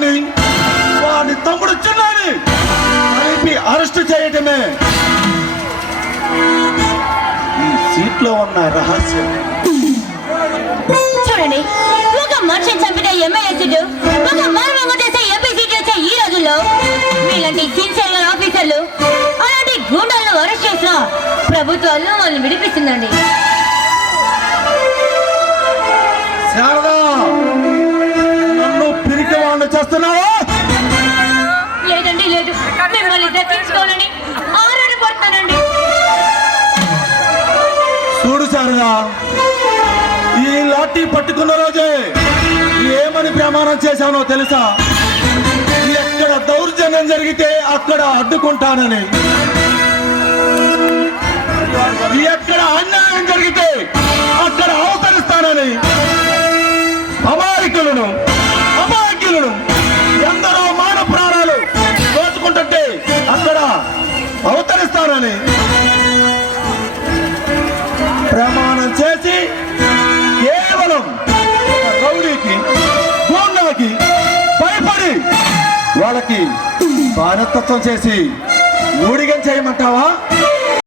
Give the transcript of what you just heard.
పెద్దవాడిని వాడి తమ్ముడు చిన్నాని కలిపి అరెస్ట్ చేయటమే ఈ సీట్లో ఉన్న రహస్యం. చూడండి, ఒక మనిషిని చంపిన ఎమ్మెల్యే సీటు, ఒక మర్మంగా చేసే ఎంపీ సీటు వచ్చే ఈ రోజుల్లో మీలాంటి సిన్సియర్ ఆఫీసర్లు అలాంటి గూండాలను అరెస్ట్ చేసిన ప్రభుత్వాలు వాళ్ళని విడిపిస్తుందండి. శారదా, నన్ను పిరికి వాడిని చేస్తున్నావా? లేదండి, లేదు. మిమ్మల్ని దక్కించుకోవాలని ఆరాటపడతానండి. చూడు శారదా, ఈ లాఠీ పట్టుకున్న రోజే ఏమని ప్రమాణం చేశానో తెలుసా? ఎక్కడ దౌర్జన్యం జరిగితే అక్కడ అడ్డుకుంటానని, ఎక్కడ అన్యాయం జరిగితే అక్కడ అవతరిస్తానని, అమాయకులను ఎందరో మానవ ప్రాణాలు దోచుకుంటుంటే అక్కడ అవతరిస్తానని ప్రమాణం చేసి కేవలం రౌడీకి గూండాకి భయపడి వాళ్ళకి బానిసత్వం చేసి ఊడిగం చేయమంటావా?